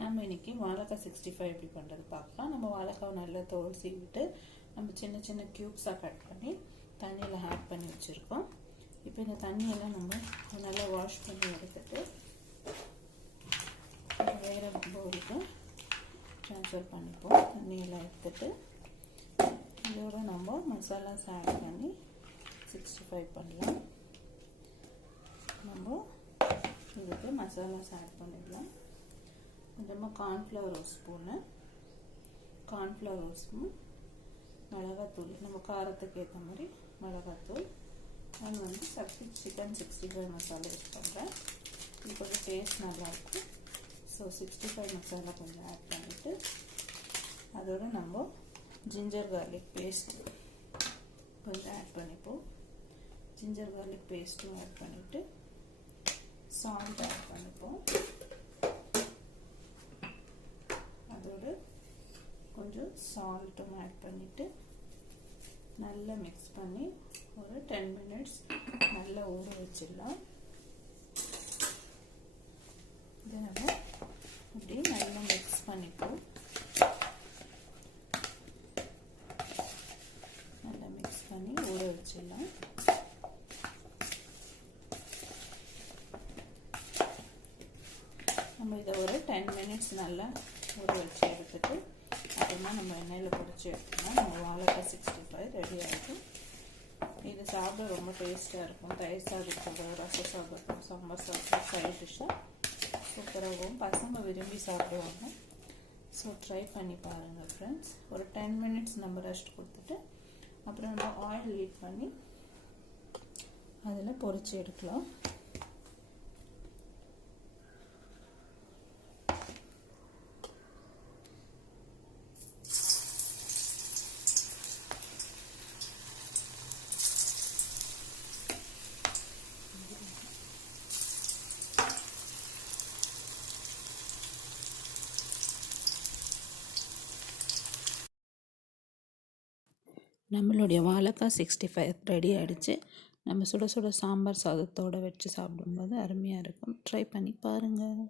நம்ம இன்றைக்கி வாழைக்காய் 65 எப்படி பண்ணுறது பார்க்கலாம். நம்ம வாழைக்காவை நல்லா தோல் சீவிட்டு நம்ம சின்ன சின்ன க்யூப்ஸாக கட் பண்ணி தண்ணியில் ஆட் பண்ணி வச்சுருக்கோம். இப்போ இந்த தண்ணியெல்லாம் நம்ம நல்லா வாஷ் பண்ணி எடுத்துட்டு வேறு பவுலுக்கு ட்ரான்ஸ்ஃபர் பண்ணிப்போம். தண்ணியெல்லாம் எடுத்துட்டு இதோட நம்ம மசாலாஸ் ஆட் பண்ணி 65 பண்ணலாம். நம்ம இதுக்கு மசாலாஸ் ஆட் பண்ணிடலாம். கொஞ்சமாக கார்ன்ஃப்ளவர் ஒரு ஸ்பூனு, கார்ன்ஃப்ளவர் ஒரு ஸ்பூன், மிளகாத்தூள் நம்ம காரத்துக்கு ஏற்ற மாதிரி மிளகாத்தூள். நான் வந்து சக்தி சிக்கன் 65 மசாலா யூஸ் பண்ணுறேன். இது கொஞ்சம் டேஸ்ட் நல்லாயிருக்கும். ஸோ 65 மசாலா கொஞ்சம் ஆட் பண்ணிவிட்டு அதோடு நம்ம ஜிஞ்சர் கார்லிக் பேஸ்ட் கொஞ்சம் ஆட் பண்ணிப்போம். ஜிஞ்சர் கார்லிக் பேஸ்ட்டும் ஆட் பண்ணிவிட்டு சால்ட் ஆட் பண்ணிப்போம். அதோடு கொஞ்சம் சால்ட்டும் ஆட் பண்ணிவிட்டு நல்லா மிக்ஸ் பண்ணி ஒரு 10 மினிட்ஸ் நல்லா ஊற வச்சிடலாம். இதை நம்ம அப்படியே நல்லா மிக்ஸ் பண்ணிப்போம். நல்லா மிக்ஸ் பண்ணி ஊற வச்சிடலாம். நம்ம இதை ஒரு 10 மினிட்ஸ் நல்லா ஊற வச்சு எடுத்துட்டு அப்புறமா நம்ம எண்ணெயில் பொரிச்சு எடுத்தோம்னா நம்ம வாழைக்காய் 65 ரெடி ஆகிடும். இது சாப்பிட ரொம்ப டேஸ்ட்டாக இருக்கும். தயிர் சாதத்தோட, ரச சாதத்தோட, சாம்பார் சாதத்தோட சைட் டிஷ்ஷாக சூப்பராகவும் பசங்க விரும்பி சாப்பிடுவாங்க. ஸோ ட்ரை பண்ணி பாருங்கள் ஃப்ரெண்ட்ஸ். ஒரு 10 மினிட்ஸ் நம்ம ரெஸ்ட் கொடுத்துட்டு அப்புறம் நம்ம ஆயில் ஹீட் பண்ணி அதில் பொரிச்சு எடுக்கலாம். நம்மளுடைய வாழைக்காய் 65 ரெடி ஆகிடுச்சு. நம்ம சுட சுட சாம்பார் சாதத்தோடு வச்சு சாப்பிடும்போது அருமையாக இருக்கும். ட்ரை பண்ணி பாருங்கள்.